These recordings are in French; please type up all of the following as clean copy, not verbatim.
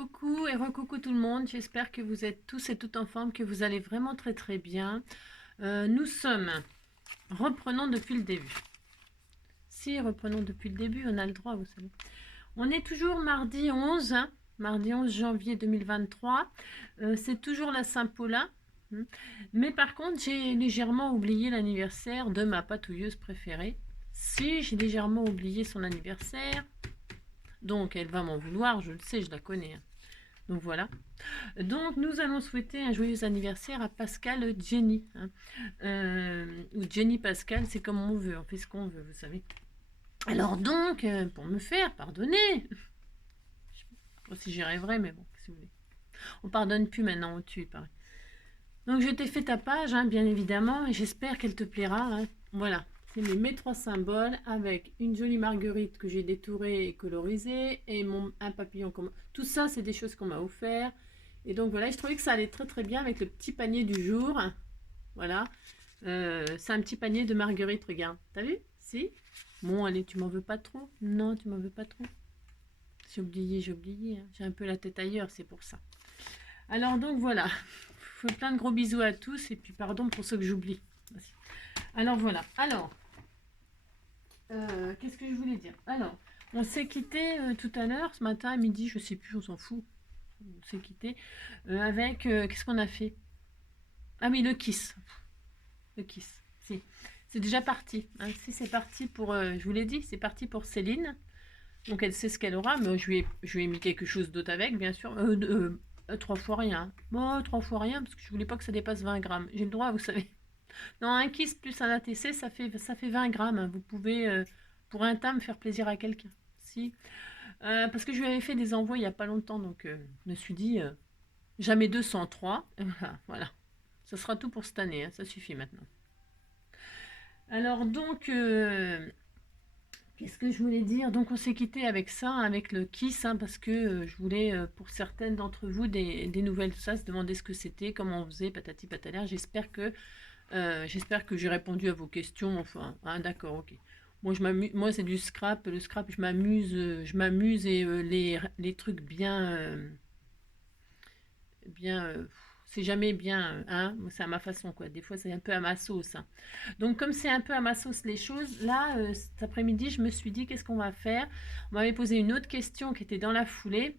Coucou et recoucou tout le monde, j'espère que vous êtes tous et toutes en forme, que vous allez vraiment très très bien. Nous sommes, reprenons depuis le début. Si, reprenons depuis le début, on a le droit, vous savez. On est toujours mardi 11, hein, mardi 11 janvier 2023. C'est toujours la Saint-Paulin. Mais par contre, j'ai légèrement oublié l'anniversaire de ma patouilleuse préférée. Si, j'ai légèrement oublié son anniversaire. Donc, elle va m'en vouloir, je le sais, je la connais, hein. Donc voilà. Donc nous allons souhaiter un joyeux anniversaire à Pascal Jenny, hein. Ou Jenny Pascal, c'est comme on veut, on fait ce qu'on veut, vous savez. Alors donc, pour me faire pardonner, je sais pas si j'y rêverai, mais bon, si vous voulez. On pardonne plus maintenant, on tue, pareil. Donc je t'ai fait ta page, hein, bien évidemment, et j'espère qu'elle te plaira, hein. Voilà, c'est mes trois symboles avec une jolie marguerite que j'ai détourée et colorisée et un papillon. Tout ça, c'est des choses qu'on m'a offert. Et donc voilà, je trouvais que ça allait très très bien avec le petit panier du jour. Voilà, c'est un petit panier de marguerite, regarde. T'as vu? Si? Bon, allez, tu m'en veux pas trop? Non, tu m'en veux pas trop? J'ai oublié, hein. J'ai un peu la tête ailleurs, c'est pour ça. Alors donc voilà, je fais plein de gros bisous à tous et puis pardon pour ceux que j'oublie. Alors voilà, alors, qu'est-ce que je voulais dire? Alors, on s'est quitté tout à l'heure, ce matin à midi, je sais plus, on s'en fout. On s'est quitté avec, qu'est-ce qu'on a fait? Ah oui, le kiss. Le kiss, si. C'est déjà parti, hein. Si c'est parti pour, je vous l'ai dit, c'est parti pour Céline. Donc elle sait ce qu'elle aura, mais je lui ai mis quelque chose d'autre avec, bien sûr. 3 fois rien. Bon, 3 fois rien, parce que je voulais pas que ça dépasse 20 grammes. J'ai le droit, vous savez. Non, un kiss plus un ATC, ça fait 20 grammes, hein. Vous pouvez, pour un time, faire plaisir à quelqu'un. Si. Parce que je lui avais fait des envois il n'y a pas longtemps, donc je me suis dit, jamais 203. Voilà, voilà. Ça sera tout pour cette année, hein, ça suffit maintenant. Alors donc, qu'est-ce que je voulais dire? Donc on s'est quitté avec ça, avec le kiss, hein, parce que je voulais, pour certaines d'entre vous, des nouvelles de ça, se demander ce que c'était, comment on faisait, patati patala. J'espère que j'ai répondu à vos questions. Enfin, hein, d'accord, ok. Moi c'est du scrap. Le scrap, je m'amuse et les trucs bien, bien, c'est jamais bien, hein. C'est à ma façon, quoi. Des fois, c'est un peu à ma sauce, hein. Donc, comme c'est un peu à ma sauce les choses, là, cet après-midi, je me suis dit, qu'est-ce qu'on va faire? On m'avait posé une autre question qui était dans la foulée.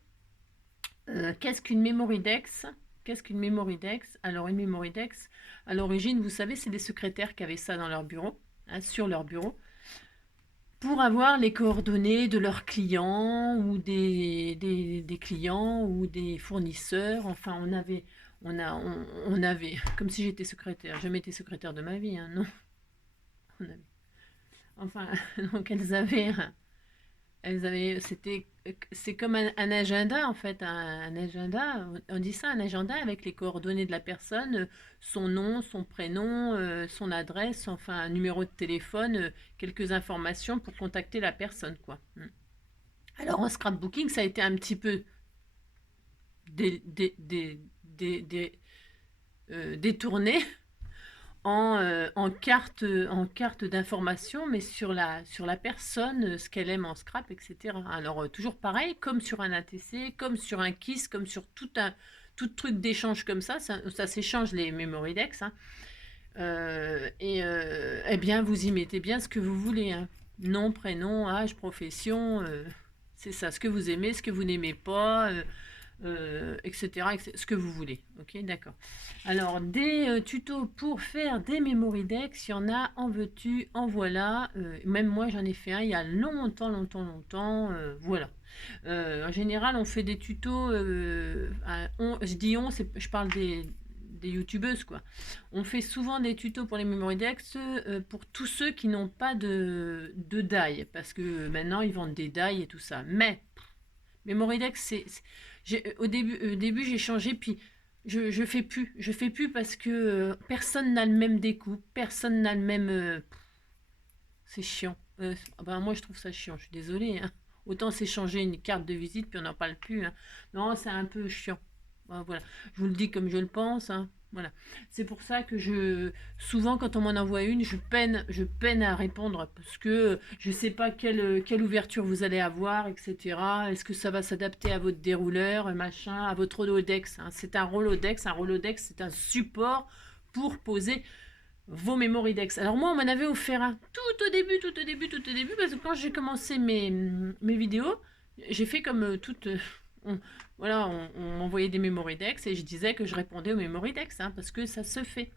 Qu'est-ce qu'une memory dex? Qu'est-ce qu'une memory dex? Alors, une memory dex, à l'origine, vous savez, c'est des secrétaires qui avaient ça dans leur bureau, hein, sur leur bureau, pour avoir les coordonnées de leurs clients ou des clients ou des fournisseurs. Enfin, on avait, comme si j'étais secrétaire. Jamais été secrétaire de ma vie, hein, non. On avait, enfin, donc c'est comme un agenda en fait, un agenda, on dit ça, un agenda avec les coordonnées de la personne, son nom, son prénom, son adresse, enfin un numéro de téléphone, quelques informations pour contacter la personne, quoi. Alors en scrapbooking, ça a été un petit peu dé- dé- dé- dé- détourné en carte d'information, mais sur la personne, ce qu'elle aime en scrap, etc. Alors, toujours pareil, comme sur un ATC, comme sur un KISS, comme sur tout truc d'échange comme ça s'échange les memory decks, hein. Eh bien, vous y mettez bien ce que vous voulez, hein. Nom, prénom, âge, profession, c'est ça, ce que vous aimez, ce que vous n'aimez pas, etc., ce que vous voulez. Ok, d'accord. Alors, des tutos pour faire des memory decks, il y en a, en veux-tu, en voilà. Même moi, j'en ai fait un il y a longtemps, longtemps, longtemps. Voilà. En général, on fait des tutos. Je dis on, je parle des youtubeuses, quoi. On fait souvent des tutos pour les memory decks pour tous ceux qui n'ont pas de die, parce que maintenant ils vendent des die et tout ça. Mais memory decks, au début j'ai changé, puis je fais plus parce que personne n'a le même découpe, personne n'a le même. C'est chiant. Ben, moi je trouve ça chiant, je suis désolée, hein. Autant c'est changer une carte de visite puis on n'en parle plus, hein. Non, c'est un peu chiant. Ben, voilà, je vous le dis comme je le pense, hein. Voilà. C'est pour ça que souvent quand on m'en envoie une, je peine à répondre parce que je sais pas quelle ouverture vous allez avoir, etc. Est-ce que ça va s'adapter à votre dérouleur, machin, à votre Rolodex, hein. C'est un Rolodex. Un Rolodex, c'est un support pour poser vos Memorydex. Alors moi, on m'en avait offert un tout au début, parce que quand j'ai commencé mes vidéos, j'ai fait comme toute... voilà, on m'envoyait des Memorydex et je disais que je répondais aux Memorydex, hein, parce que ça se fait.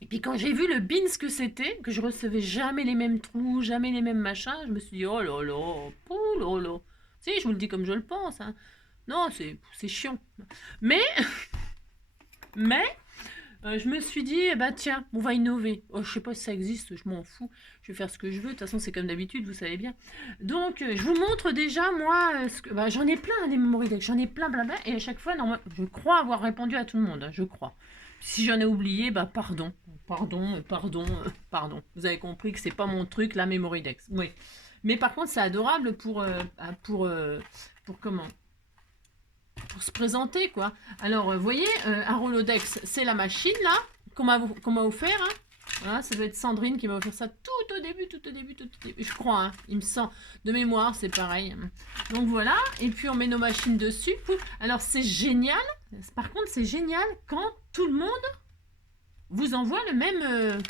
Et puis quand j'ai vu le bins que c'était, que je recevais jamais les mêmes trous, jamais les mêmes machins, je me suis dit, oh là là, oh là là. Si, je vous le dis comme je le pense, hein. Non, c'est chiant. Mais, mais, je me suis dit, eh ben, tiens, on va innover. Oh, je sais pas si ça existe, je m'en fous. Je vais faire ce que je veux. De toute façon, c'est comme d'habitude, vous savez bien. Donc, je vous montre déjà, moi, j'en ai plein, des Memorydex. J'en ai plein, blabla. Et à chaque fois, je crois avoir répondu à tout le monde, hein, je crois. Si j'en ai oublié, bah pardon. Pardon. Vous avez compris que c'est pas mon truc, la Memorydex. Oui. Mais par contre, c'est adorable pour comment, pour se présenter, quoi. Alors, vous voyez, un Rolodex, c'est la machine, là, qu'on m'a offert, hein. Voilà, ça doit être Sandrine qui m'a offert ça tout au début, je crois, hein, il me semble, de mémoire, c'est pareil. Donc voilà, et puis on met nos machines dessus. Alors c'est génial, par contre c'est génial quand tout le monde vous envoie le même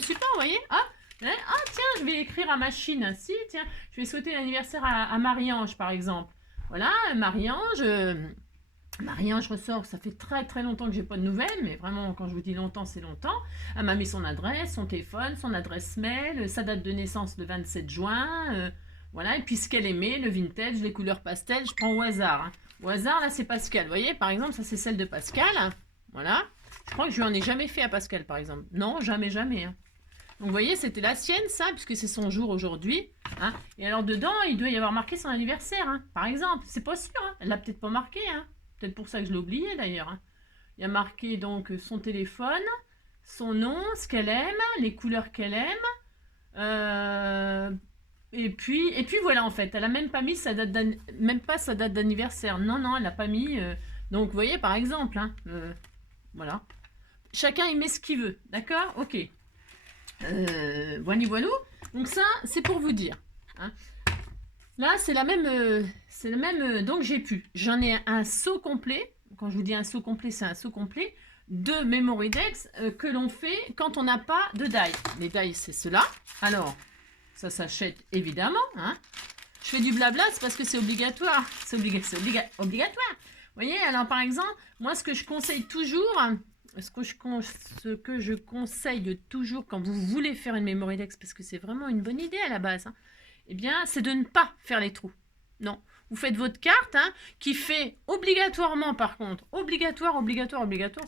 support, vous voyez. Ah, tiens, je vais écrire à machine, si, tiens, je vais souhaiter l'anniversaire à Marie-Ange, par exemple. Voilà, Marie-Ange, ressort, ça fait très très longtemps que j'ai pas de nouvelles, mais vraiment, quand je vous dis longtemps, c'est longtemps. Elle m'a mis son adresse, son téléphone, son adresse mail, sa date de naissance le 27 juin, voilà, et puis ce qu'elle aimait, le vintage, les couleurs pastel, je prends au hasard. Hein. Au hasard, là, c'est Pascal, vous voyez, par exemple, ça c'est celle de Pascal, hein. Voilà. Je crois que je lui en ai jamais fait à Pascal, par exemple. Non, jamais. Hein. Donc vous voyez, c'était la sienne, ça, puisque c'est son jour aujourd'hui. Hein. Et alors dedans, il doit y avoir marqué son anniversaire, hein, par exemple. C'est pas sûr, hein. Elle l'a peut-être pas marqué, hein. Peut-être pour ça que je l'ai oublié d'ailleurs. Hein. Il y a marqué donc son téléphone, son nom, ce qu'elle aime, les couleurs qu'elle aime. Et puis voilà, en fait, elle a même pas mis même pas sa date d'anniversaire. Non, elle n'a pas mis. Donc vous voyez, par exemple, hein, voilà. Chacun il met ce qu'il veut, d'accord? Ok. Voilà. Donc ça, c'est pour vous dire. Hein. Là, c'est la même. Donc j'ai pu. J'en ai un seau complet. Quand je vous dis un seau complet, c'est un seau complet de Memorydex que l'on fait quand on n'a pas de die. Les die, c'est cela. Alors, ça s'achète évidemment. Hein. Je fais du blabla, c'est parce que c'est obligatoire. C'est obligatoire. Vous voyez, alors par exemple, moi, ce que je conseille toujours, ce que je conseille toujours quand vous voulez faire une Memorydex, parce que c'est vraiment une bonne idée à la base, hein, eh bien, c'est de ne pas faire les trous. Non. Vous faites votre carte, hein, qui fait obligatoirement, par contre, obligatoire,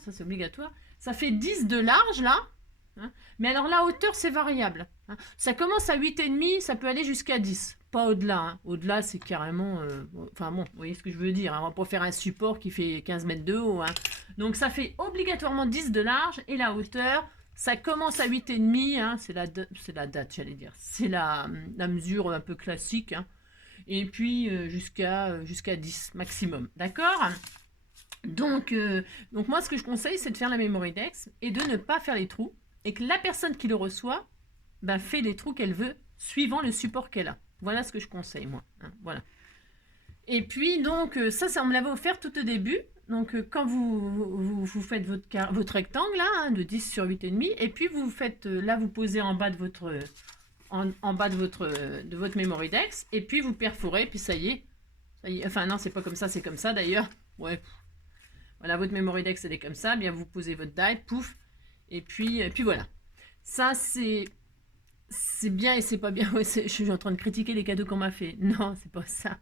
ça c'est obligatoire, ça fait 10 de large, là, hein, mais alors la hauteur, c'est variable. Hein. Ça commence à 8,5, ça peut aller jusqu'à 10. Pas au-delà. Hein. Au-delà, c'est carrément... Enfin bon, vous voyez ce que je veux dire. Hein. On va pas faire un support qui fait 15 mètres de haut. Hein. Donc ça fait obligatoirement 10 de large, et la hauteur... Ça commence à 8,5, hein, c'est la date, j'allais dire. C'est la mesure un peu classique. Hein, et puis jusqu'à 10 maximum. D'accord? Donc moi, ce que je conseille, c'est de faire la Memorydex et de ne pas faire les trous. Et que la personne qui le reçoit fait les trous qu'elle veut, suivant le support qu'elle a. Voilà ce que je conseille, moi. Hein, voilà. Et puis, donc, ça, on me l'avait offert tout au début. Donc, quand vous faites votre rectangle, là, hein, de 10 sur 8,5, et puis vous faites, là, vous posez en bas de votre, de votre Memorydex, et puis vous perforez, puis ça y est. Enfin, non, c'est pas comme ça, c'est comme ça, d'ailleurs. Ouais. Voilà, votre Memorydex, elle est comme ça. Bien, vous posez votre die, pouf, et puis voilà. Ça, c'est bien et c'est pas bien. Ouais, je suis en train de critiquer les cadeaux qu'on m'a fait. Non, c'est pas ça.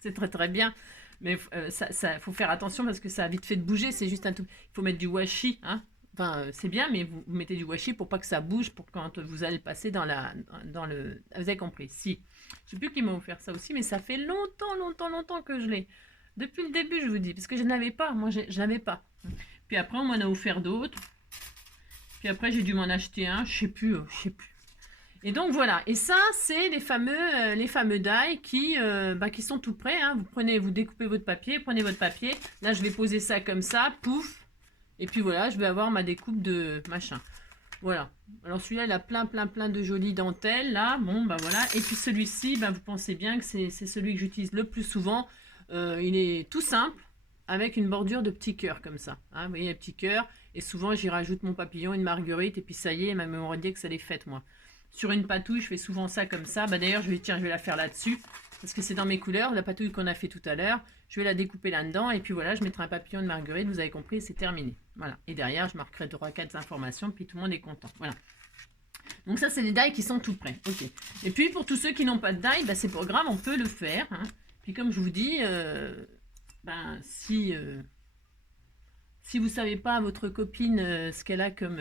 C'est très très bien. Mais ça faut faire attention parce que ça a vite fait de bouger. C'est juste un tout. Il faut mettre du washi. Hein. Enfin, c'est bien, mais vous mettez du washi pour pas que ça bouge, pour quand vous allez passer dans le. Vous avez compris. Si. Je sais plus qui m'a offert ça aussi, mais ça fait longtemps que je l'ai. Depuis le début, je vous dis, parce que je n'avais pas. Moi, je n'avais pas. Puis après, on m'en a offert d'autres. Puis après, j'ai dû m'en acheter un. Je sais plus. Et donc voilà, et ça c'est les fameux die qui sont tout prêts. Hein. Vous découpez votre papier, prenez votre papier. Là je vais poser ça comme ça, pouf. Et puis voilà, je vais avoir ma découpe de machin. Voilà. Alors celui-là, il a plein de jolies dentelles, là. Bon, bah voilà. Et puis celui-ci, bah, vous pensez bien que c'est celui que j'utilise le plus souvent. Il est tout simple, avec une bordure de petits cœurs, comme ça. Hein, vous voyez, les petits cœurs. Et souvent, j'y rajoute mon papillon, une marguerite, et puis ça y est, ma mémoridex, elle est faite, moi. Sur une patouille, je fais souvent ça comme ça. Bah d'ailleurs, je vais la faire là-dessus, parce que c'est dans mes couleurs, la patouille qu'on a fait tout à l'heure. Je vais la découper là-dedans, et puis voilà, je mettrai un papillon de marguerite, vous avez compris, c'est terminé. Voilà. Et derrière, je marquerai 3-4 informations, puis tout le monde est content. Voilà. Donc ça, c'est les die qui sont tout prêts. Ok. Et puis, pour tous ceux qui n'ont pas de die, bah, c'est pas grave, on peut le faire. Hein. Puis comme je vous dis, ben, si vous ne savez pas votre copine ce qu'elle a comme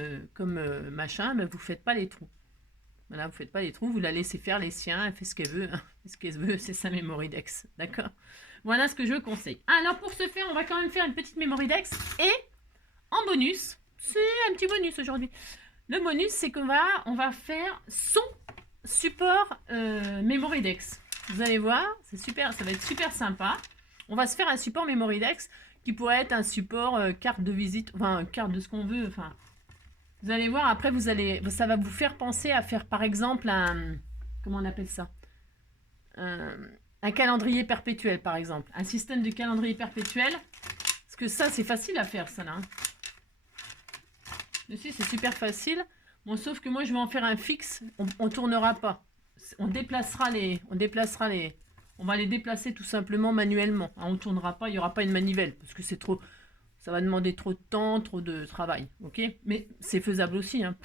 machin, ben, vous ne faites pas les trous. Voilà, vous ne faites pas les trous, vous la laissez faire les siens, elle fait ce qu'elle veut. Hein. Ce qu'elle veut, c'est sa mémoridex. D'accord? Voilà ce que je conseille. Alors pour ce faire, on va quand même faire une petite mémoridex. Et en bonus, c'est un petit bonus aujourd'hui. Le bonus, c'est qu'on va faire son support mémoridex. Vous allez voir, c'est super, ça va être super sympa. On va se faire un support mémoridex qui pourrait être un support carte de visite, enfin carte de ce qu'on veut. Enfin, vous allez voir, après ça va vous faire penser à faire par exemple comment on appelle ça, un calendrier perpétuel par exemple, un système de calendrier perpétuel. Parce que ça, c'est facile à faire ça là. Hein. Ici, c'est super facile. Bon, sauf que moi, je vais en faire un fixe. On tournera pas. On va les déplacer tout simplement manuellement. Hein, on ne tournera pas. Il n'y aura pas une manivelle parce que c'est trop. Ça va demander trop de temps, trop de travail. Ok? Mais c'est faisable aussi. Hein.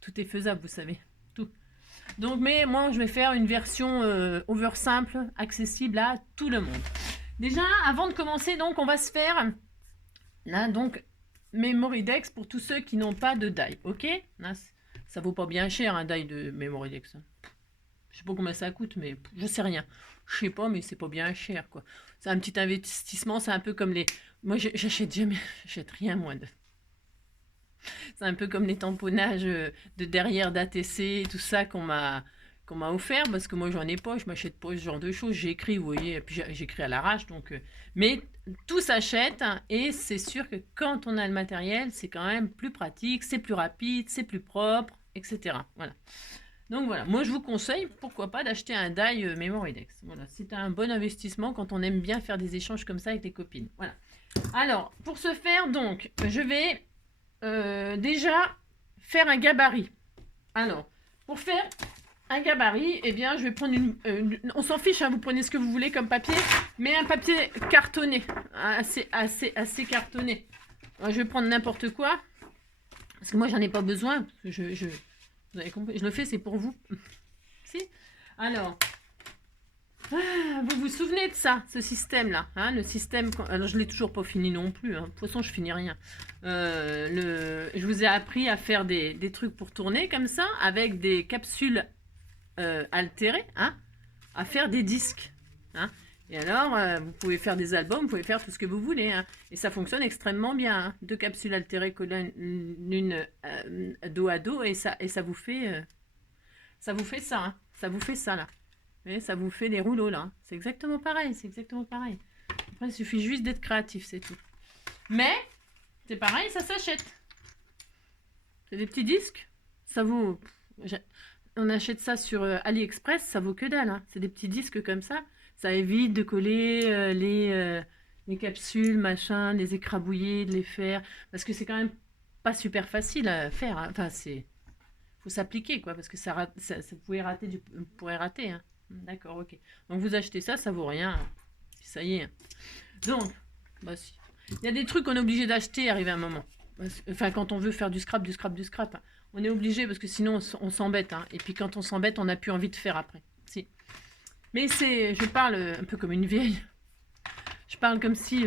Tout est faisable, vous savez. Tout. Donc, mais moi, je vais faire une version over simple, accessible à tout le monde. Déjà, avant de commencer, donc, on va se faire là, donc. Mémoridex pour tous ceux qui n'ont pas de die, ok? Ça vaut pas bien cher un die de Mémoridex. Je sais pas combien ça coûte, mais je sais rien. Je sais pas, mais c'est pas bien cher, quoi. C'est un petit investissement, c'est un peu comme les... Moi, j'achète rien, moi. C'est un peu comme les tamponnages de derrière d'ATC, tout ça qu'on m'a offert, parce que moi, j'en ai pas, je m'achète pas ce genre de choses. J'écris, vous voyez, et puis j'écris à l'arrache, donc... mais tout s'achète, hein, et c'est sûr que quand on a le matériel, c'est quand même plus pratique, c'est plus rapide, c'est plus propre, etc. Voilà. Donc voilà, moi je vous conseille, pourquoi pas, d'acheter un die Mémoridex. Voilà, c'est un bon investissement quand on aime bien faire des échanges comme ça avec les copines. Voilà. Alors, pour ce faire, donc, je vais déjà faire un gabarit. Alors, pour faire un gabarit, eh bien, je vais prendre on s'en fiche, hein, vous prenez ce que vous voulez comme papier, mais un papier cartonné, assez cartonné. Alors, je vais prendre n'importe quoi, parce que moi, j'en ai pas besoin, parce que vous avez compris, je le fais, c'est pour vous. Si. Alors, vous vous souvenez de ça, ce système-là, hein, le système, alors je l'ai toujours pas fini non plus, hein, de toute façon, je finis rien. Je vous ai appris à faire des trucs pour tourner comme ça, avec des capsules altérées, hein, à faire des disques. Hein. Et alors, vous pouvez faire des albums, vous pouvez faire tout ce que vous voulez. Hein. Et ça fonctionne extrêmement bien. Hein. 2 capsules altérées collées l'une dos à dos, et ça vous fait ça. Hein. Ça vous fait ça, là. Et ça vous fait des rouleaux, là. C'est exactement pareil, Après, il suffit juste d'être créatif, c'est tout. Mais, c'est pareil, ça s'achète. C'est des petles disques. Ça vaut... On achète ça sur AliExpress, ça vaut que dalle. Hein. C'est des petits disques comme ça. Ça évite de coller les capsules, machin, les écrabouiller, de les faire. Parce que c'est quand même pas super facile à faire. Hein. Enfin, faut s'appliquer, quoi. Parce que ça pourrait rater. Hein. D'accord, ok. Donc vous achetez ça, ça vaut rien. Ça y est. Donc, bah si. Il y a des trucs qu'on est obligé d'acheter arrivé à un moment. Enfin, quand on veut faire du scrap. On est obligé parce que sinon on s'embête. Hein. Et puis quand on s'embête, on n'a plus envie de faire après. Si. Mais je parle un peu comme une vieille. Je parle comme si...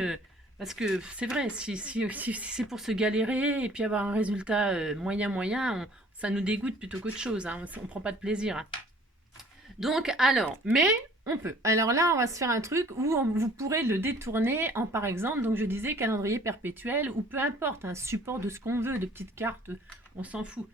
parce que c'est vrai, si c'est pour se galérer et puis avoir un résultat moyen, ça nous dégoûte plutôt qu'autre chose. Hein. On ne prend pas de plaisir. Hein. Donc, alors, mais on peut. Alors là, on va se faire un truc où vous pourrez le détourner en, par exemple, donc je disais calendrier perpétuel ou peu importe, un support de ce qu'on veut, de petites cartes, on s'en fout.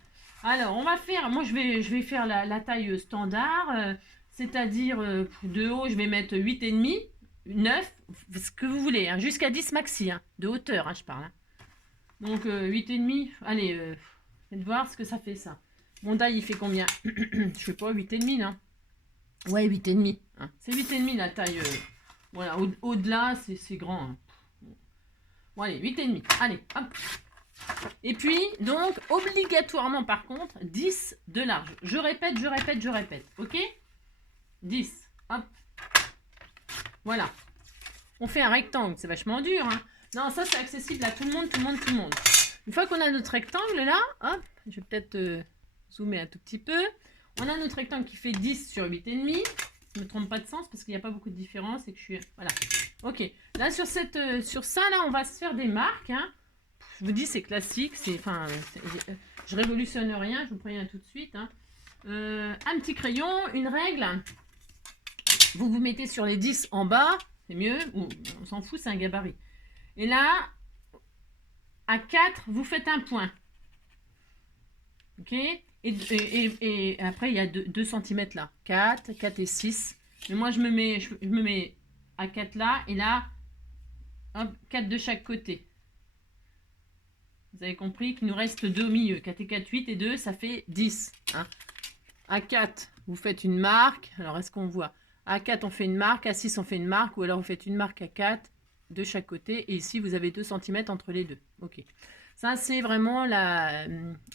Alors, on va faire, moi je vais faire la taille standard, c'est-à-dire de haut, je vais mettre 8,5, 9, ce que vous voulez, hein, jusqu'à 10 maxi, hein, de hauteur, hein, je parle. Hein. Donc 8,5. Allez, faites voir ce que ça fait ça. Mon die, il fait combien? Je sais pas, 8,5 là. Ouais, 8,5. Hein. C'est 8,5 la taille. Voilà, au-delà, c'est grand. Hein. Bon, allez, 8,5. Allez, hop. Et puis, donc, obligatoirement, par contre, 10 de large. Je répète, je répète, je répète. Ok? 10. Hop. Voilà. On fait un rectangle. C'est vachement dur. Hein. Non, ça, c'est accessible à tout le monde, tout le monde, tout le monde. Une fois qu'on a notre rectangle, là, hop, je vais peut-être zoomer un tout petit peu. On a notre rectangle qui fait 10 sur 8,5. Je ne me trompe pas de sens parce qu'il n'y a pas beaucoup de différence et que je suis... Voilà. Ok. Là, sur ça, là, on va se faire des marques. Hein. Je vous dis, c'est classique. Je révolutionne rien. Je vous préviens tout de suite. Hein. Un petit crayon, une règle. Vous vous mettez sur les 10 en bas. C'est mieux. Ou, on s'en fout, c'est un gabarit. Et là, à 4, vous faites un point. Ok. Et après, il y a 2 cm là. 4, 4 et 6. Mais moi, je me mets à 4 là. Et là, hop, 4 de chaque côté. Vous avez compris qu'il nous reste 2 au milieu. 4 et 4, 8 et 2, ça fait 10. Hein. À 4, vous faites une marque. Alors, est-ce qu'on voit? À 4, on fait une marque. À 6, on fait une marque. Ou alors, vous faites une marque à 4 de chaque côté. Et ici, vous avez 2 cm entre les deux. Ok. Ça, c'est vraiment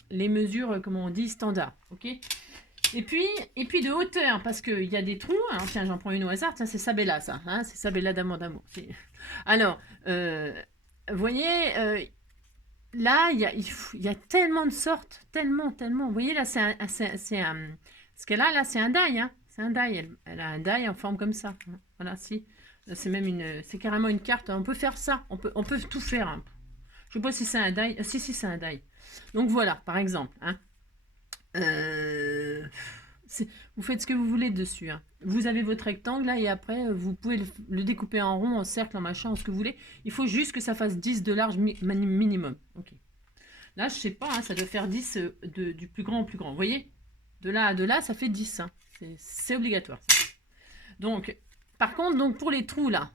les mesures, comme on dit, standard. Ok. Et puis de hauteur, parce qu'il y a des trous. Alors, tiens, j'en prends une au hasard. Tiens, c'est Sabella, ça. Hein, c'est Sabella d'Amour d'Amour. Alors, vous voyez, là, il y a tellement de sortes. Tellement. Vous voyez, là, ce qu'elle a, là, c'est un die. Hein, c'est un die. Elle a un die en forme comme ça. Hein, voilà, si. C'est même c'est carrément une carte. On peut faire ça. On peut tout faire. Hein. Je ne sais pas si c'est un die. Si, c'est un die. Donc voilà, par exemple. Hein. Vous faites ce que vous voulez dessus. Hein. Vous avez votre rectangle là et après, vous pouvez le découper en rond, en cercle, en machin, en ce que vous voulez. Il faut juste que ça fasse 10 de large minimum. Okay. Là, je ne sais pas, hein, ça doit faire 10 du plus grand au plus grand. Vous voyez? De là à de là, ça fait 10. Hein. C'est obligatoire. Ça. Donc, par contre, donc, pour les trous là,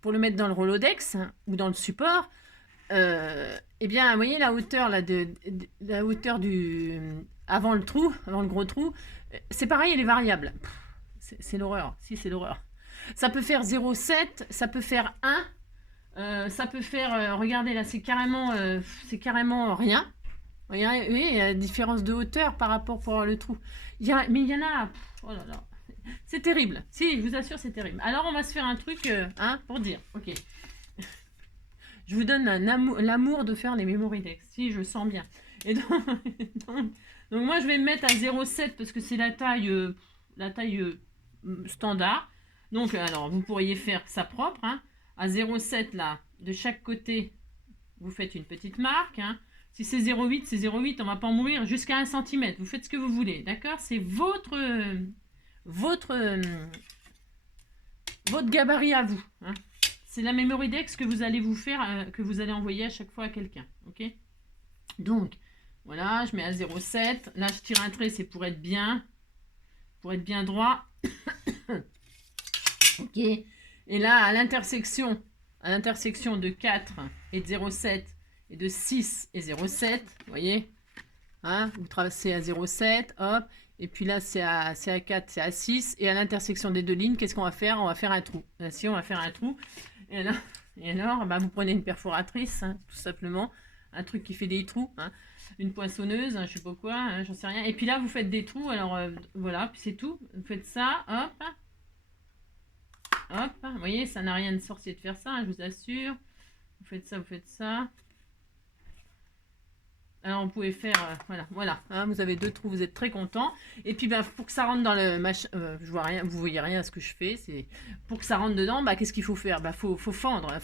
pour le mettre dans le Rolodex hein, ou dans le support, eh bien, vous voyez la hauteur là, la hauteur du avant le trou, avant le gros trou, c'est pareil, elle est variable. C'est l'horreur. Si, c'est l'horreur. Ça peut faire 0,7, ça peut faire 1, ça peut faire, regardez là, c'est carrément rien. Regardez, oui, il y a une différence de hauteur par rapport pour le trou. Mais il y en a, oh là là, c'est terrible. Si, je vous assure, c'est terrible. Alors, on va se faire un truc, hein, pour dire, ok. Je vous donne l'amour de faire les memory decks. Si, je sens bien. Et donc, moi, je vais me mettre à 0,7 parce que c'est la taille standard. Donc, alors, vous pourriez faire ça propre. Hein. À 0,7, là, de chaque côté, vous faites une petite marque. Hein. Si c'est 0,8, c'est 0,8. On ne va pas en mourir jusqu'à 1 cm. Vous faites ce que vous voulez. D'accord? C'est votre gabarit à vous. Hein. C'est la memory dex que vous allez vous faire, que vous allez envoyer à chaque fois à quelqu'un. Ok? Donc, voilà, je mets à 0,7. Là, je tire un trait, c'est pour être bien droit. Ok. Et là, à l'intersection de 4 et de 0,7 et de 6 et 0,7, vous voyez, hein, vous tracez à 0,7, hop. Et puis là, c'est à 4, c'est à 6. Et à l'intersection des deux lignes, qu'est-ce qu'on va faire? On va faire un trou. Là, si, on va faire un trou. Et alors bah, vous prenez une perforatrice, hein, tout simplement. Un truc qui fait des trous. Hein. Une poinçonneuse, hein, je sais pas quoi, hein, j'en sais rien. Et puis là, vous faites des trous. Alors, voilà, puis c'est tout. Vous faites ça, hop. Hop. Vous voyez, ça n'a rien de sorcier de faire ça, hein, je vous assure. Vous faites ça, vous faites ça. Alors, on pouvait faire, voilà, hein, vous avez 2 trous, vous êtes très content. Et puis, bah, pour que ça rentre dans le machin, je vois rien, vous voyez rien à ce que je fais. C'est pour que ça rentre dedans, bah, qu'est-ce qu'il faut faire? Bah, faut fendre, hein,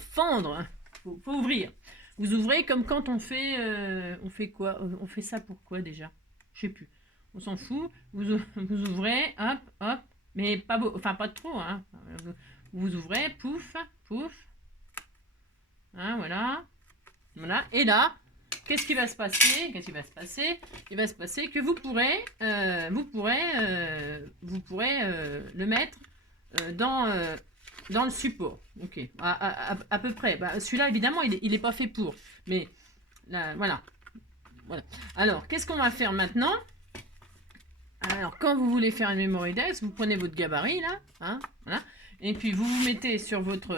faut ouvrir. Vous ouvrez comme quand on fait quoi? On fait ça pour quoi déjà? Je sais plus. On s'en fout. Vous ouvrez, hop, mais pas pas trop, hein. Vous ouvrez, pouf, hein, voilà. Et là. Qu'est-ce qui va se passer? Il va se passer que vous pourrez le mettre dans le support. Ok, à peu près. Bah, celui-là, évidemment, il n'est pas fait pour. Mais Voilà. Voilà. Alors, qu'est-ce qu'on va faire maintenant? Alors, quand vous voulez faire une memory dex, vous prenez votre gabarit, là. Hein, voilà. Et puis, vous vous mettez sur votre...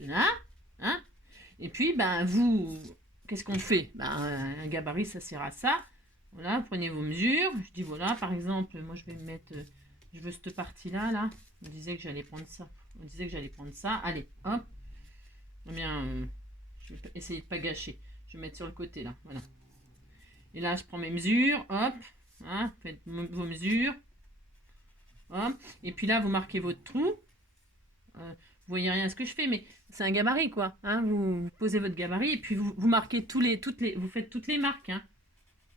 là. Hein, et puis, ben, vous... Qu'est-ce qu'on fait? Ben, un gabarit, ça sert à ça. Voilà, prenez vos mesures. Je dis, voilà, par exemple, moi, je vais me mettre... je veux cette partie-là, là. On disait que j'allais prendre ça. On disait que j'allais prendre ça. Allez, hop. Eh bien, je vais essayer de ne pas gâcher. Je vais mettre sur le côté, là. Voilà. Et là, je prends mes mesures. Hop. Hein, faites vos mesures. Hop. Et puis là, vous marquez votre trou. Vous voyez rien à ce que je fais, mais c'est un gabarit, quoi. Hein, vous posez votre gabarit et puis vous marquez vous faites toutes les marques. Hein.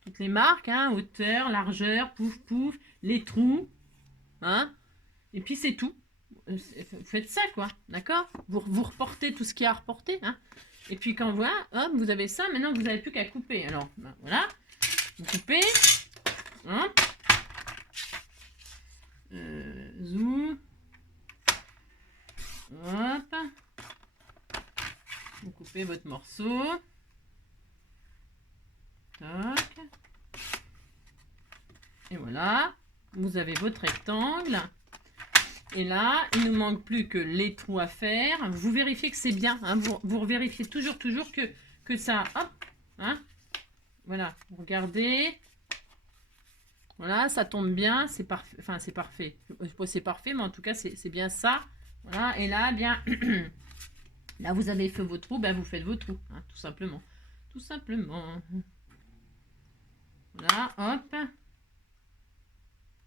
Toutes les marques, hein, hauteur, largeur, pouf, pouf, les trous. Hein. Et puis c'est tout. Vous faites ça, quoi. D'accord, vous reportez tout ce qu'il y a à reporter. Hein. Et puis quand voilà, hop, vous avez ça. Maintenant, vous n'avez plus qu'à couper. Alors, ben, voilà. Vous coupez. Hein. Zoom. Hop. Vous coupez votre morceau. Toc. Et voilà. Vous avez votre rectangle. Et là, il ne nous manque plus que les trous à faire. Vous vérifiez que c'est bien. Hein, vous vérifiez toujours que ça... Hop. Hein, voilà. Vous regardez. Voilà, ça tombe bien. C'est parfait. Enfin, c'est parfait. C'est parfait, mais en tout cas, c'est bien ça. Voilà, et là, bien, là, vous avez fait vos trous, ben, vous faites vos trous, hein, tout simplement. Tout simplement. Voilà, hop.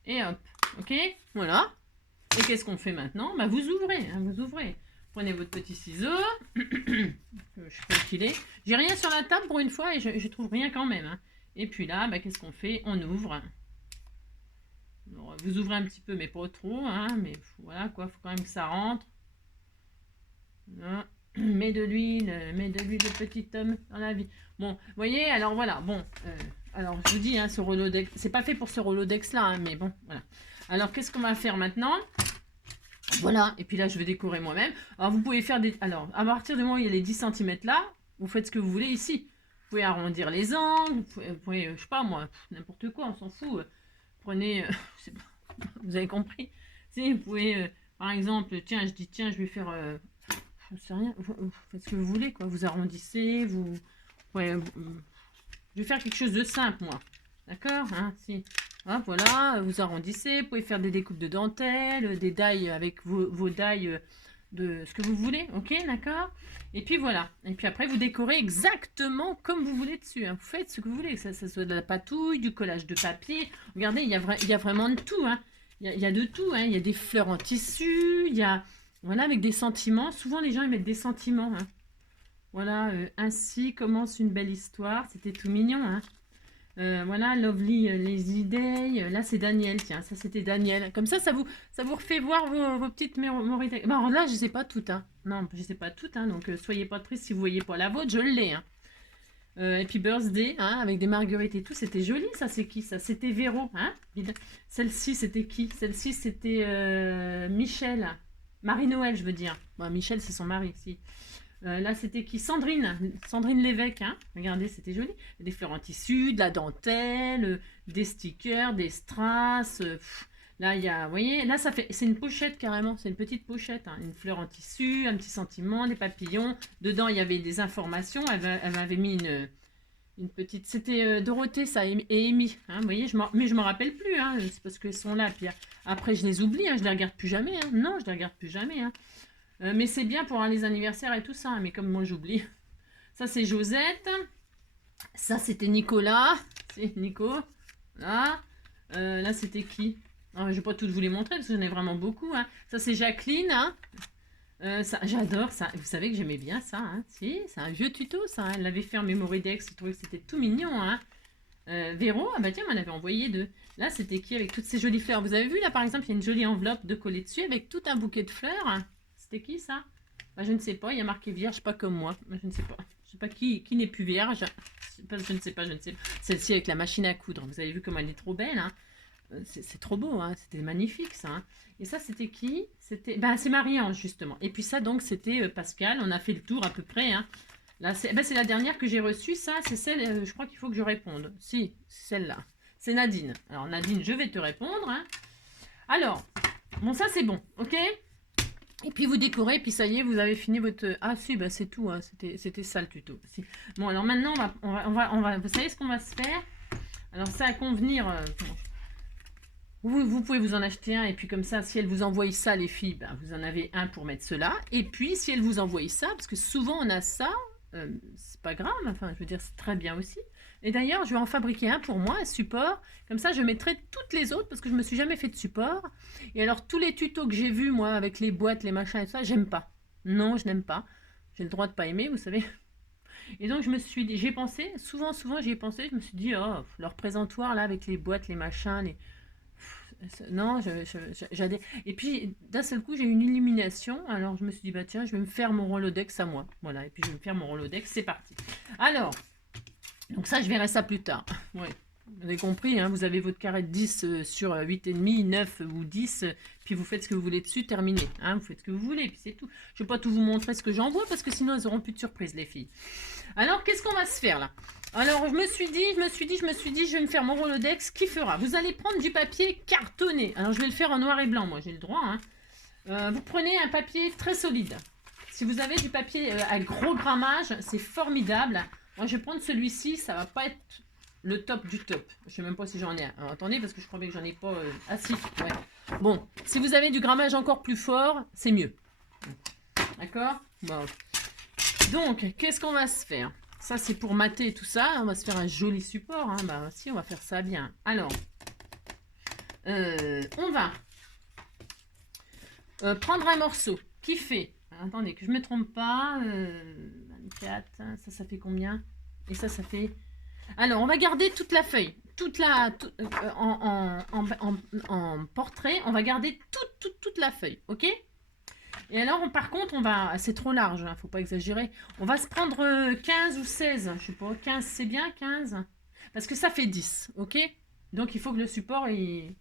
Et hop, ok, voilà. Et qu'est-ce qu'on fait maintenant? Ben, vous ouvrez, hein, vous ouvrez. Prenez votre petit ciseau. Je crois qu'il est. J'ai rien sur la table pour une fois et je trouve rien quand même. Hein. Et puis là, ben, qu'est-ce qu'on fait? On ouvre. Alors, vous ouvrez un petit peu, mais pas trop, hein, mais voilà quoi, faut quand même que ça rentre. Voilà. Mets de l'huile, le petit homme dans la vie. Bon, vous voyez, alors voilà, bon, alors je vous dis, hein, ce Rolodex, c'est pas fait pour ce Rolodex là, hein, mais bon, voilà. Alors qu'est-ce qu'on va faire maintenant? Voilà, et puis là je vais décorer moi-même. Alors vous pouvez faire des, alors à partir du moment où il y a les 10 cm là, vous faites ce que vous voulez ici. Vous pouvez arrondir les angles, vous pouvez je sais pas moi, n'importe quoi, on s'en fout. Prenez, vous avez compris. Si, vous pouvez, par exemple, tiens, je dis, tiens, je vais faire, je sais rien, vous faites ce que vous voulez, quoi. Vous arrondissez, ouais, je vais faire quelque chose de simple, moi. D'accord, hein, si. Hop, voilà, vous arrondissez, vous pouvez faire des découpes de dentelle, des dailles avec vos dailles de ce que vous voulez, ok, d'accord. Et puis voilà, et puis après vous décorez exactement comme vous voulez dessus, hein. Vous faites ce que vous voulez, que ça soit de la patouille, du collage de papier, regardez, il y a vraiment de tout, hein. Il y a de tout, hein. Il y a des fleurs en tissu, il y a, voilà, avec des sentiments, souvent les gens ils mettent des sentiments, hein. Voilà, ainsi commence une belle histoire, c'était tout mignon, hein. Voilà, Lovely Lazy Day. Là, c'est Daniel. Tiens, ça, c'était Daniel. Comme ça vous refait voir vos petites mémories. Bon, alors là, je ne sais pas toutes. Hein. Non, je ne sais pas toutes. Hein, donc, soyez pas tristes si vous ne voyez pas la vôtre. Je l'ai. Hein. Happy Birthday, hein, avec des marguerites et tout. C'était joli, ça. C'est qui, ça? C'était Véro. Hein. Celle-ci, c'était qui? Celle-ci, c'était Michel. Marie-Noël, je veux dire. Bon, Michel, c'est son mari, si. Là, c'était qui? Sandrine Lévesque, hein. Regardez, c'était joli. Des fleurs en tissu, de la dentelle, des stickers, des strass. Là, il y a, vous voyez, là, c'est une pochette carrément. C'est une petite pochette, hein. Une fleur en tissu, un petit sentiment, des papillons. Dedans, il y avait des informations. Elle m'avait mis une petite. C'était Dorothée, ça, et Amy. Hein, vous voyez, mais je ne me rappelle plus. Hein. C'est parce qu'elles sont là. Puis après, je les oublie. Hein. Je ne les regarde plus jamais. Hein. Non, je ne les regarde plus jamais. Hein. Mais c'est bien pour les anniversaires et tout ça, hein, mais comme moi j'oublie. Ça c'est Josette. Ça c'était Nicolas. C'est Nico. Là, là c'était qui? Je ne vais pas toutes vous les montrer parce que j'en ai vraiment beaucoup. Hein. Ça c'est Jacqueline. Hein. J'adore ça. Vous savez que j'aimais bien ça. Hein. Si, c'est un vieux tuto ça. Hein. Elle l'avait fait en Memory Dex. Je trouvais que c'était tout mignon. Hein. Véro, ah bah tiens, m'en avait envoyé deux. Là c'était qui avec toutes ces jolies fleurs? Vous avez vu là par exemple, il y a une jolie enveloppe de coller dessus avec tout un bouquet de fleurs. Hein. C'était qui ça? Bah, je ne sais pas, il y a marqué vierge, pas comme moi. Bah, je ne sais pas. Je ne sais pas qui n'est plus vierge. Je ne sais pas. Celle-ci avec la machine à coudre. Vous avez vu comme elle est trop belle. Hein. C'est trop beau. Hein. C'était magnifique ça. Hein. Et ça, c'était qui? C'était, bah, c'est Marie-Ange justement. Et puis ça, donc, c'était Pascal. On a fait le tour à peu près. Hein. Là, c'est la dernière que j'ai reçue. Ça, c'est celle, je crois qu'il faut que je réponde. Si, celle-là. C'est Nadine. Alors, Nadine, je vais te répondre. Hein. Alors, bon, ça, c'est bon. OK? Et puis, vous décorez. Puis, ça y est, vous avez fini votre... Ah, si, bah, c'est tout. Hein. C'était ça, le tuto. Si. Bon, alors, maintenant, on va... Vous savez ce qu'on va se faire? Alors, ça à convenir... vous pouvez vous en acheter un. Et puis, comme ça, si elle vous envoie ça, les filles, ben, vous en avez un pour mettre cela. Et puis, si elle vous envoie ça, parce que souvent, on a ça... c'est pas grave, enfin je veux dire c'est très bien aussi. Et d'ailleurs je vais en fabriquer un pour moi, un support, comme ça je mettrai toutes les autres parce que je me suis jamais fait de support. Et alors tous les tutos que j'ai vus moi avec les boîtes, les machins et tout ça, j'aime pas. Non, je n'aime pas. J'ai le droit de pas aimer, vous savez. Et donc je me suis dit, j'ai pensé, souvent j'y ai pensé, je me suis dit, oh, leur présentoir là avec les boîtes, les machins, les... Non, j'adhère. Et puis, d'un seul coup, j'ai eu une illumination. Alors, je me suis dit, bah tiens, je vais me faire mon Rolodex à moi. Voilà, et puis je vais me faire mon Rolodex, c'est parti. Alors, donc ça, je verrai ça plus tard. Ouais, vous avez compris, hein, vous avez votre carré de 10 sur 8,5, 9 ou 10, puis vous faites ce que vous voulez dessus, terminé. Hein, vous faites ce que vous voulez, puis c'est tout. Je ne vais pas tout vous montrer ce que j'envoie, parce que sinon, elles n'auront plus de surprise, les filles. Alors, qu'est-ce qu'on va se faire, là? Alors, je me suis dit, je vais me faire mon Rolodex. Qui fera? Vous allez prendre du papier cartonné. Alors, je vais le faire en noir et blanc, moi, j'ai le droit. Hein. Vous prenez un papier très solide. Si vous avez du papier à gros grammage, c'est formidable. Moi, je vais prendre celui-ci. Ça va pas être le top du top. Je sais même pas si j'en ai un. Alors, attendez, parce que je crois bien que j'en ai pas... Ah si, ouais. Bon, si vous avez du grammage encore plus fort, c'est mieux. D'accord? Bon. Donc, qu'est-ce qu'on va se faire? Ça, c'est pour mater et tout ça. On va se faire un joli support. Hein. Bah, si, on va faire ça bien. Alors, on va prendre un morceau qui fait... Attendez, que je ne me trompe pas. 24, ça fait combien? Et ça fait... Alors, on va garder toute la feuille. En portrait, on va garder toute la feuille. OK? Et alors, par contre, on va... C'est trop large, hein, faut pas exagérer. On va se prendre 15 ou 16. Je sais pas, 15, c'est bien, 15? Parce que ça fait 10, ok? Donc, il faut que le support...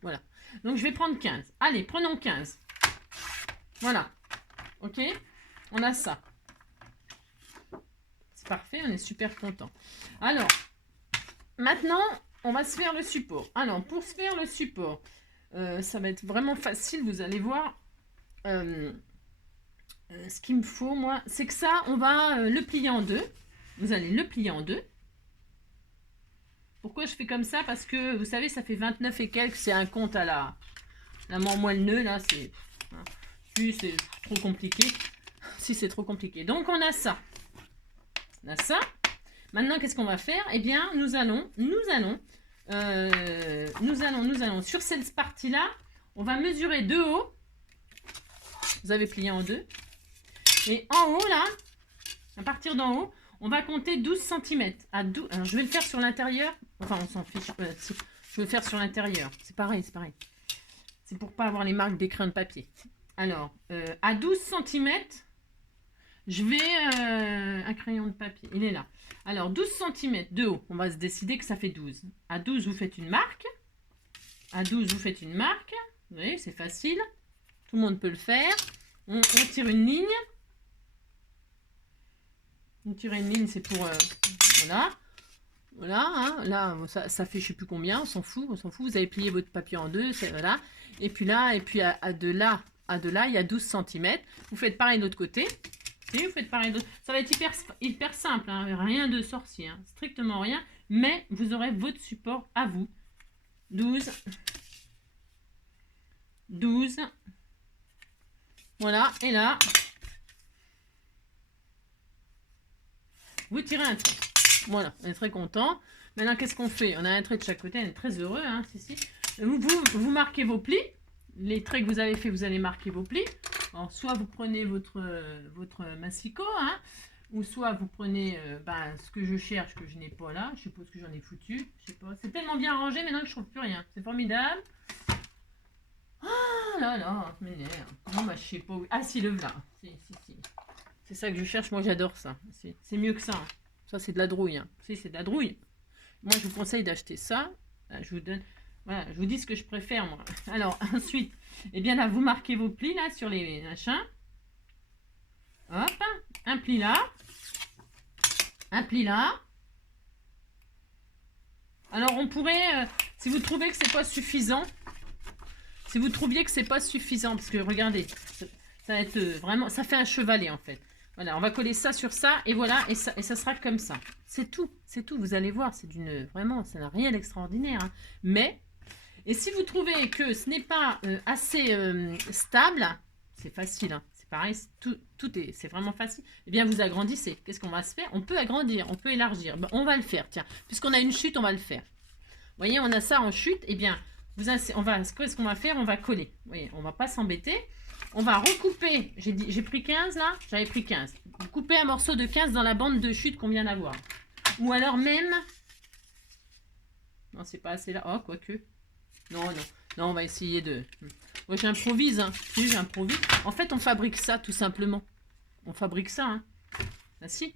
Voilà. Donc, je vais prendre 15. Allez, prenons 15. Voilà. Ok? On a ça. C'est parfait, on est super content. Alors, maintenant, on va se faire le support. Alors, pour se faire le support, ça va être vraiment facile, vous allez voir... ce qu'il me faut, moi, c'est que ça, on va le plier en deux. Vous allez le plier en deux. Pourquoi je fais comme ça? Parce que, vous savez, ça fait 29 et quelques. C'est un compte à la moi le nœud, là. C'est trop compliqué. Si, c'est trop compliqué. Donc, on a ça. On a ça. Maintenant, qu'est-ce qu'on va faire? Eh bien, nous allons, sur cette partie-là, on va mesurer de haut. Vous avez plié en deux. Et en haut, là, à partir d'en haut, on va compter 12 cm. Alors, je vais le faire sur l'intérieur. Enfin, on s'en fiche. Je vais le faire sur l'intérieur. C'est pareil, c'est pareil. C'est pour pas avoir les marques des crayons de papier. Alors, à 12 cm, je vais... un crayon de papier, il est là. Alors, 12 cm de haut, on va se décider que ça fait 12. À 12, vous faites une marque. À 12, vous faites une marque. Vous voyez, c'est facile. Tout le monde peut le faire. On tire une ligne. On tire une ligne, c'est pour... voilà. Voilà, hein, là, ça fait je sais plus combien, on s'en fout. Vous avez plié votre papier en deux, voilà. Et puis là, de là, il y a 12 cm. Vous faites pareil de l'autre côté. Et vous faites pareil de... Ça va être hyper simple, hein, rien de sorcier, hein, strictement rien. Mais vous aurez votre support à vous. 12. 12. Voilà, et là, vous tirez un trait. Voilà, on est très content. Maintenant, qu'est-ce qu'on fait? On a un trait de chaque côté, on est très heureux. Hein, si. Vous marquez vos plis. Les traits que vous avez fait, vous allez marquer vos plis. Alors, soit vous prenez votre massicot, hein, ou soit vous prenez ce que je cherche, que je n'ai pas là. Je suppose que j'en ai foutu. Je sais pas. C'est tellement bien rangé maintenant que je trouve plus rien. C'est formidable. Ah là là, m'énerve. Non, bah, je sais pas où... Ah si, le voilà. Si. C'est ça que je cherche, moi j'adore ça. C'est mieux que ça. Hein. Ça, c'est de la drouille. Hein. Si, c'est de la drouille. Moi, je vous conseille d'acheter ça. Là, je vous donne... Voilà, je vous dis ce que je préfère, moi. Alors, ensuite, eh bien là, vous marquez vos plis, là, sur les machins. Hop, un pli là. un pli là. Alors on pourrait, si vous trouvez que c'est pas suffisant, si vous trouviez que c'est pas suffisant, parce que regardez, ça va être vraiment, ça fait un chevalet en fait. Voilà, on va coller ça sur ça, et voilà, et ça sera comme ça. C'est tout, vous allez voir, c'est d'une, vraiment, ça n'a rien d'extraordinaire. Hein. Mais, et si vous trouvez que ce n'est pas assez stable, c'est facile, hein. C'est pareil, c'est vraiment facile. Eh bien, vous agrandissez. Qu'est-ce qu'on va se faire? On peut agrandir, on peut élargir. Ben, on va le faire, tiens. Puisqu'on a une chute, on va le faire. Vous voyez, on a ça en chute. Eh bien, qu'est-ce qu'on va faire? On va coller. Vous voyez, on va pas s'embêter. On va recouper. J'ai pris 15 là. J'avais pris 15. Vous coupez un morceau de 15 dans la bande de chute qu'on vient d'avoir. Ou alors même... Non, c'est pas assez là. Oh, quoique. Non, non. Non, on va essayer de... Moi, j'improvise. Hein. Si, j'improvise. En fait, on fabrique ça, tout simplement. On fabrique ça. Hein. Ah, si.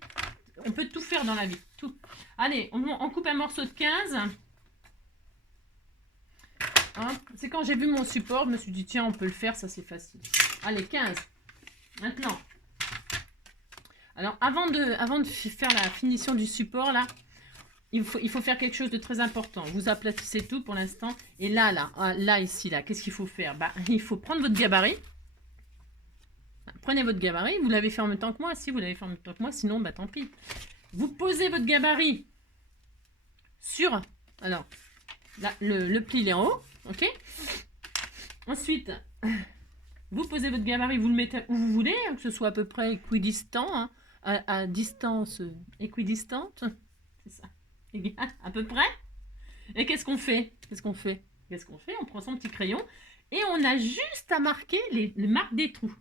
On peut tout faire dans la vie. Tout. Allez, on coupe un morceau de 15. Hein. C'est quand j'ai vu mon support, je me suis dit, tiens, on peut le faire, ça, c'est facile. Allez, 15. Maintenant. Alors, avant de faire la finition du support, là, il faut faire quelque chose de très important. Vous aplatissez tout pour l'instant. Et là, ici, là, qu'est-ce qu'il faut faire? Bah, il faut prendre votre gabarit. Prenez votre gabarit. Vous l'avez fait en même temps que moi. Si vous l'avez fait en même temps que moi, sinon, bah, tant pis. Vous posez votre gabarit sur... Alors, là, le pli, il est en haut. OK? Ensuite, vous posez votre gabarit. Vous le mettez où vous voulez, hein, que ce soit à peu près équidistant, hein, à distance équidistante. C'est ça. À peu près. Et qu'est-ce qu'on fait? On prend son petit crayon et on a juste à marquer les marques des trous.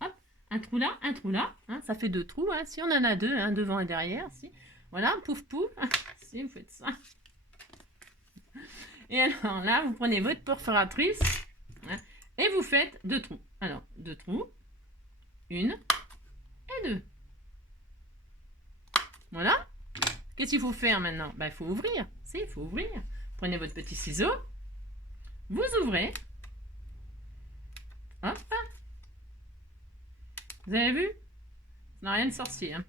Hop, un trou là, hein, ça fait 2 trous. Hein, si on en a 2, hein, devant et derrière. Si. Voilà, pouf pouf. Si vous faites ça. Et alors là, vous prenez votre perforatrice, hein, et vous faites 2 trous. Alors, 2 trous, 1 et 2. Voilà. Qu'est-ce qu'il faut faire maintenant? Ben, il faut ouvrir. Si, il faut ouvrir. Prenez votre petit ciseau. Vous ouvrez. Hop. Vous avez vu? Ça n'a rien de sorcier. Hein.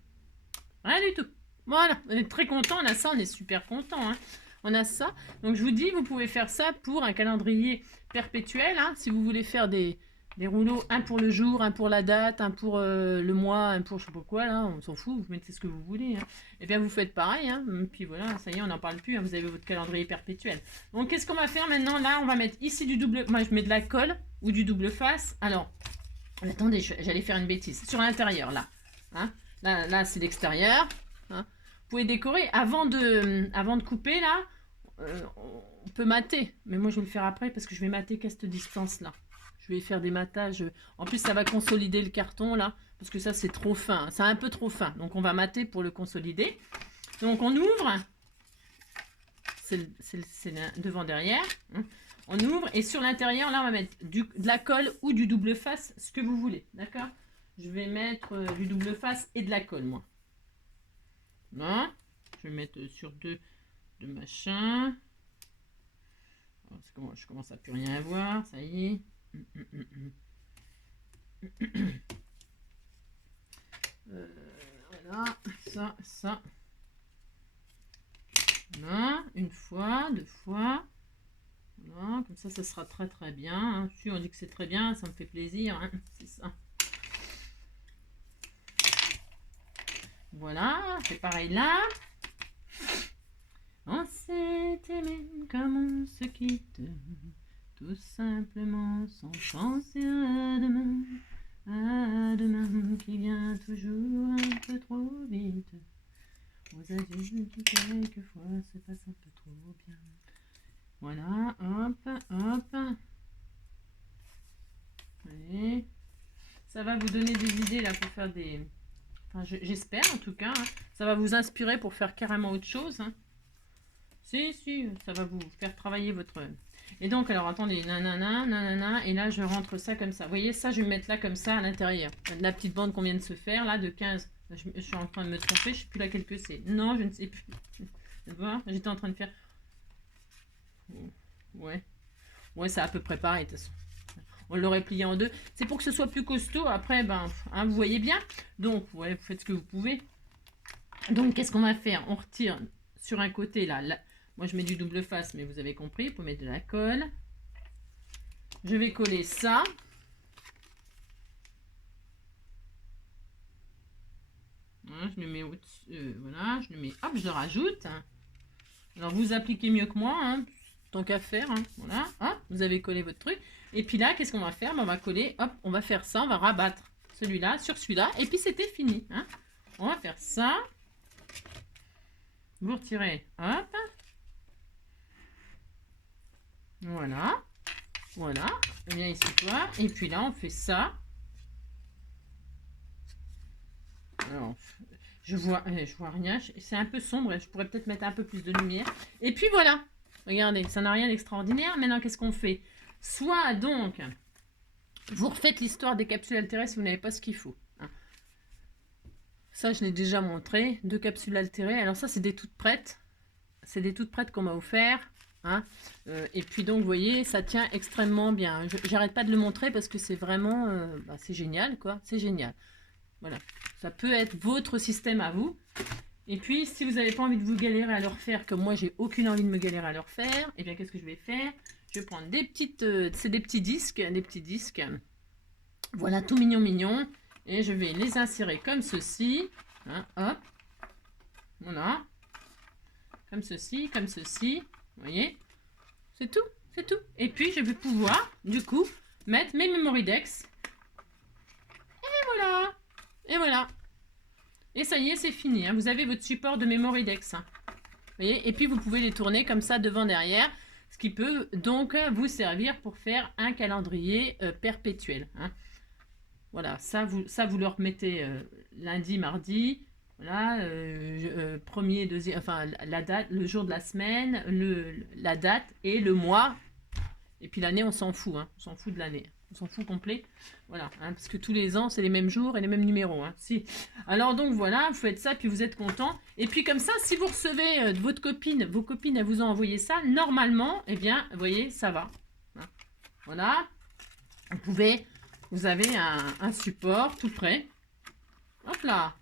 Rien du tout. Voilà. On est très content. On a ça. On est super content. Hein. On a ça. Donc, je vous dis, vous pouvez faire ça pour un calendrier perpétuel. Hein, si vous voulez faire des rouleaux, un pour le jour, un pour la date, un pour le mois, un pour je sais pas quoi, là, on s'en fout, vous mettez ce que vous voulez. Hein. Et bien vous faites pareil, hein. Puis voilà, ça y est, on n'en parle plus, hein. Vous avez votre calendrier perpétuel. Donc qu'est-ce qu'on va faire maintenant? Là, on va mettre ici du double, moi je mets de la colle ou du double face. Alors, attendez, j'allais faire une bêtise. Sur l'intérieur, là. Hein. Là c'est l'extérieur. Hein. Vous pouvez décorer. Avant de couper, là, on peut mater. Mais moi je vais le faire après parce que je vais mater qu'à cette distance-là. Je vais faire des matages. En plus, ça va consolider le carton, là. Parce que ça, c'est trop fin. C'est un peu trop fin. Donc, on va mater pour le consolider. Donc, on ouvre. C'est devant-derrière. On ouvre. Et sur l'intérieur, là, on va mettre de la colle ou du double face, ce que vous voulez. D'accord? Je vais mettre du double face et de la colle, moi. Là. Je vais mettre sur deux machins. Je commence à plus rien voir. Ça y est. Voilà, ça. Voilà, une fois, 2 fois. Voilà, comme ça sera très très bien. Hein. Si on dit que c'est très bien, ça me fait plaisir. Hein. C'est ça. Voilà, c'est pareil là. On s'est aimé comme on se quitte. Tout simplement sans penser à demain qui vient toujours un peu trop vite. Aux adieux qui quelquefois se passent un peu trop bien. Voilà, hop. Allez. Ça va vous donner des idées là pour faire des... Enfin, j'espère en tout cas. Hein. Ça va vous inspirer pour faire carrément autre chose. Hein. Si, ça va vous faire travailler votre... Et donc, alors, attendez, nanana, et là, je rentre ça comme ça. Vous voyez, ça, je vais mettre là comme ça à l'intérieur. La petite bande qu'on vient de se faire, là, de 15. Je suis en train de me tromper, je ne sais plus laquelle que c'est. Non, je ne sais plus. J'étais en train de faire... Ouais, c'est à peu près pareil, de toute façon. On l'aurait plié en 2. C'est pour que ce soit plus costaud. Après, ben, hein, vous voyez bien. Donc, ouais, vous faites ce que vous pouvez. Donc, qu'est-ce qu'on va faire? On retire sur un côté, là. Moi, je mets du double face, mais vous avez compris. Vous pouvez mettre de la colle. Je vais coller ça. Voilà, je le mets au-dessus. Voilà, je le mets. Hop, je le rajoute. Alors, vous appliquez mieux que moi, hein, tant qu'à faire. Hein, voilà. Hop, vous avez collé votre truc. Et puis là, qu'est-ce qu'on va faire? On va coller. Hop, on va faire ça. On va rabattre celui-là sur celui-là. Et puis, c'était fini. Hein. On va faire ça. Vous retirez. Hop. Voilà. Voilà. Et bien ici, toi. Et puis là, on fait ça. Alors, je vois rien. C'est un peu sombre. Je pourrais peut-être mettre un peu plus de lumière. Et puis voilà. Regardez, ça n'a rien d'extraordinaire. Maintenant, qu'est-ce qu'on fait? Soit donc, vous refaites l'histoire des capsules altérées si vous n'avez pas ce qu'il faut. Hein. Ça, je l'ai déjà montré. 2 capsules altérées. Alors ça, c'est des toutes prêtes. C'est des toutes prêtes qu'on m'a offert. Hein. Et puis donc, vous voyez, ça tient extrêmement bien. J'arrête pas de le montrer parce que c'est vraiment... c'est génial, quoi. C'est génial. Voilà. Ça peut être votre système à vous. Et puis, si vous n'avez pas envie de vous galérer à le refaire, comme moi, j'ai aucune envie de me galérer à le refaire, et bien, qu'est-ce que je vais faire? Je vais prendre des petites... c'est des petits disques. Voilà, tout mignon, mignon. Et je vais les insérer comme ceci. Hein, hop. Voilà. Comme ceci, comme ceci. Vous voyez? C'est tout, c'est tout. Et puis, je vais pouvoir, du coup, mettre mes Memoridex. Et voilà. Et voilà. Et ça y est, c'est fini. Hein. Vous avez votre support de Memoridex. Hein. Vous voyez? Et puis, vous pouvez les tourner comme ça devant, derrière. Ce qui peut donc vous servir pour faire un calendrier perpétuel. Hein. Voilà, ça vous le remettez lundi, mardi. Voilà, premier, deuxième, enfin la date, le jour de la semaine, la date et le mois. Et puis l'année, on s'en fout, hein, on s'en fout de l'année, on s'en fout complet. Voilà, hein, parce que tous les ans, c'est les mêmes jours et les mêmes numéros. Hein, si. Alors donc voilà, vous faites ça, puis vous êtes content. Et puis comme ça, si vous recevez de votre copine, vos copines, elles vous ont envoyé ça, normalement, eh bien, vous voyez, ça va. Hein, voilà, vous avez un support tout prêt. Hop là.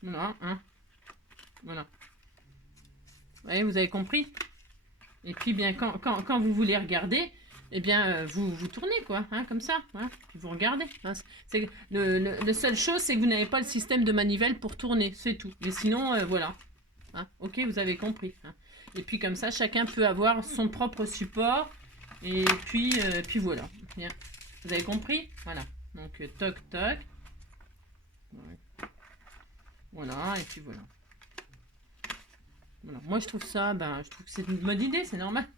Voilà, hein. Voilà. Vous voyez, vous avez compris. Et puis, bien, quand vous voulez regarder, eh bien, vous tournez, quoi, hein, comme ça. Hein, vous regardez. Hein, le seule chose, c'est que vous n'avez pas le système de manivelle pour tourner, c'est tout. Mais sinon, voilà. Hein, ok, vous avez compris. Hein. Et puis, comme ça, chacun peut avoir son propre support. Et puis voilà. Bien. Vous avez compris? Voilà. Donc, toc, toc. Ouais. Voilà, et puis voilà. Voilà. Moi, je trouve ça, je trouve que c'est une bonne idée, c'est normal.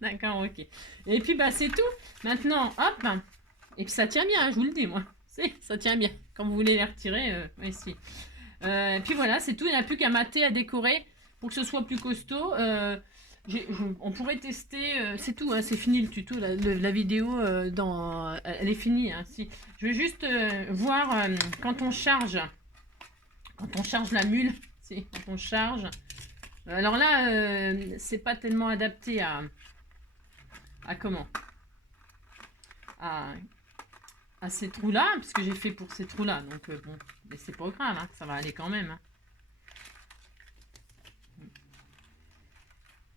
D'accord, ok. Et puis, c'est tout. Maintenant, hop. Et puis, ça tient bien, hein, je vous le dis, moi. Ça tient bien. Quand vous voulez les retirer, ici. Et puis, voilà, c'est tout. Il n'y a plus qu'à mater, à décorer pour que ce soit plus costaud. On pourrait tester, c'est tout, hein, c'est fini le tuto, la vidéo, elle est finie. Hein, si. Je vais juste voir quand on charge la mule, quand on charge. Alors là, c'est pas tellement adapté à comment à ces trous-là, puisque j'ai fait pour ces trous-là. Donc bon, mais c'est pas grave, hein, ça va aller quand même.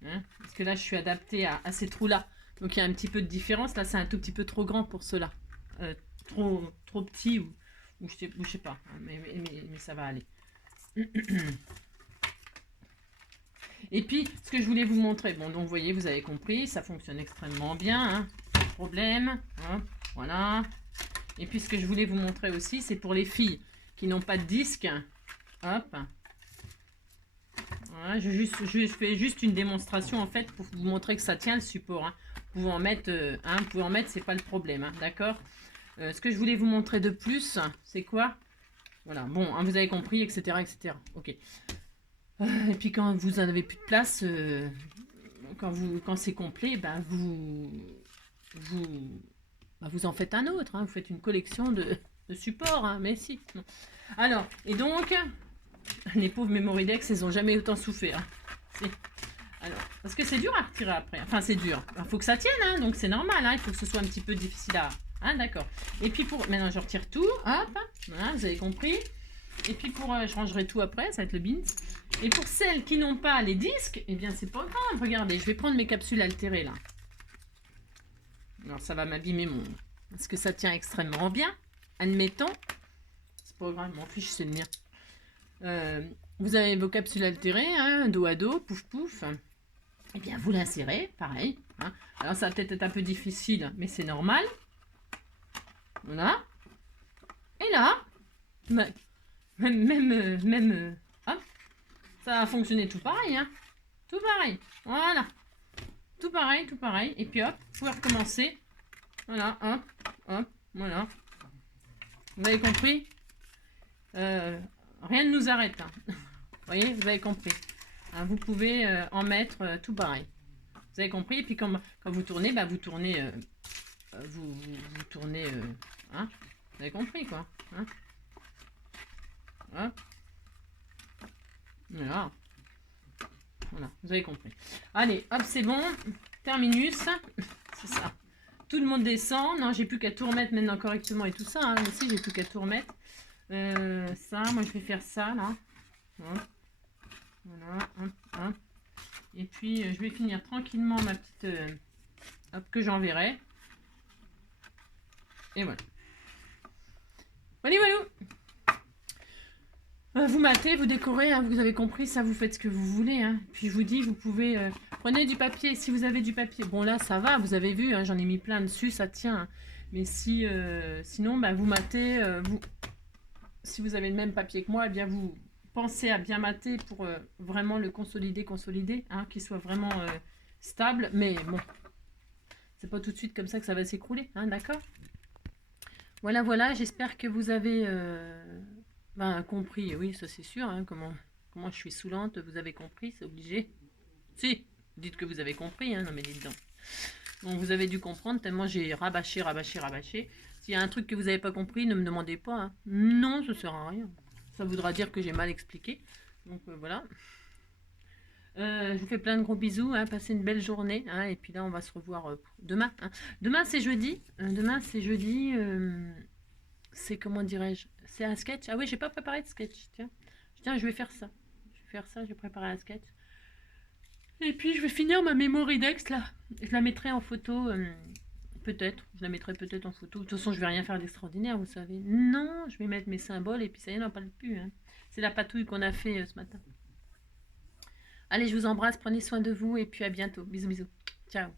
Hein, parce que là, je suis adaptée à ces trous-là. Donc il y a un petit peu de différence. Là, c'est un tout petit peu trop grand pour ceux-là. Trop petit ou je sais pas. Hein, mais ça va aller. Et puis, ce que je voulais vous montrer, bon, donc vous voyez, vous avez compris, ça fonctionne extrêmement bien, hein, pas de problème, hein, voilà. Et puis, ce que je voulais vous montrer aussi, c'est pour les filles qui n'ont pas de disque, hop. Voilà, je fais juste une démonstration, en fait, pour vous montrer que ça tient le support, hein. Vous pouvez en mettre, c'est pas le problème, hein, d'accord. Ce que je voulais vous montrer de plus, c'est quoi? Voilà, bon, hein, vous avez compris, etc., etc. Ok. Et puis quand vous n'en avez plus de place, quand c'est complet, vous en faites un autre. Hein, vous faites une collection de supports, hein, mais si. Non. Alors, et donc, les pauvres Memoridex, ils n'ont jamais autant souffert. Hein. Alors, parce que c'est dur à retirer après. Enfin, c'est dur. Il faut que ça tienne, hein, donc c'est normal. Hein, il faut que ce soit un petit peu difficile à... Hein, d'accord. Et puis, maintenant, je retire tout. Hop, voilà, vous avez compris. Et puis pour, je rangerai tout après, ça va être le beans. Et pour celles qui n'ont pas les disques, eh bien c'est pas grave. Regardez, je vais prendre mes capsules altérées là. Alors ça va m'abîmer mon... Parce que ça tient extrêmement bien. Admettons. C'est pas grave, m'en fiche, c'est le mien. Vous avez vos capsules altérées, hein, dos à dos, pouf pouf. Eh bien vous l'insérez, pareil. Hein. Alors ça va peut-être être un peu difficile, mais c'est normal. Voilà. Et là, même hop, ça a fonctionné tout pareil, hein. Tout pareil. Voilà. Tout pareil. Et puis hop, vous pouvez recommencer. Voilà, hop, voilà. Vous avez compris? Rien ne nous arrête. Hein. Vous voyez, vous avez compris. Hein, vous pouvez en mettre tout pareil. Vous avez compris? Et puis quand vous tournez, bah, vous tournez... vous tournez... hein, vous avez compris, quoi. Hein, hop. Voilà. Voilà, vous avez compris. Allez, hop, c'est bon. Terminus. C'est ça. Tout le monde descend. Non, j'ai plus qu'à tout remettre maintenant correctement et tout ça. Hein. Aussi, j'ai plus qu'à tout remettre. Ça, moi, je vais faire ça, là. Voilà, hop. Et puis, je vais finir tranquillement ma petite... hop, que j'enverrai. Et voilà. Voilà. Vous matez, vous décorez, hein, vous avez compris, ça vous faites ce que vous voulez. Hein. Puis je vous dis, vous pouvez... prenez du papier, si vous avez du papier. Bon là, ça va, vous avez vu, hein, j'en ai mis plein dessus, ça tient. Hein. Mais si, sinon, bah, vous matez, si vous avez le même papier que moi, eh bien vous pensez à bien mater pour vraiment le consolider, hein, qu'il soit vraiment stable. Mais bon, c'est pas tout de suite comme ça que ça va s'écrouler, hein, d'accord? Voilà, j'espère que vous avez... compris, oui, ça c'est sûr, hein, comment je suis saoulante, vous avez compris, c'est obligé. Si, dites que vous avez compris, hein, non mais dites donc. Donc vous avez dû comprendre, tellement j'ai rabâché. S'il y a un truc que vous n'avez pas compris, ne me demandez pas. Hein. Non, ça sert à rien. Ça voudra dire que j'ai mal expliqué. Donc voilà. Je vous fais plein de gros bisous, hein, passez une belle journée, hein, et puis là on va se revoir demain. Hein. Demain c'est jeudi, c'est comment dirais-je, c'est un sketch. Ah oui, j'ai pas préparé de sketch, tiens, je vais faire ça. Je vais préparer un sketch. Et puis je vais finir ma memory dex là. Je la mettrai en photo, peut-être. Je la mettrai peut-être en photo. De toute façon, je vais rien faire d'extraordinaire, vous savez. Non, je vais mettre mes symboles et puis ça y est, n'en parle plus. Hein. C'est la patouille qu'on a fait ce matin. Allez, je vous embrasse, prenez soin de vous et puis à bientôt. Bisous. Ciao.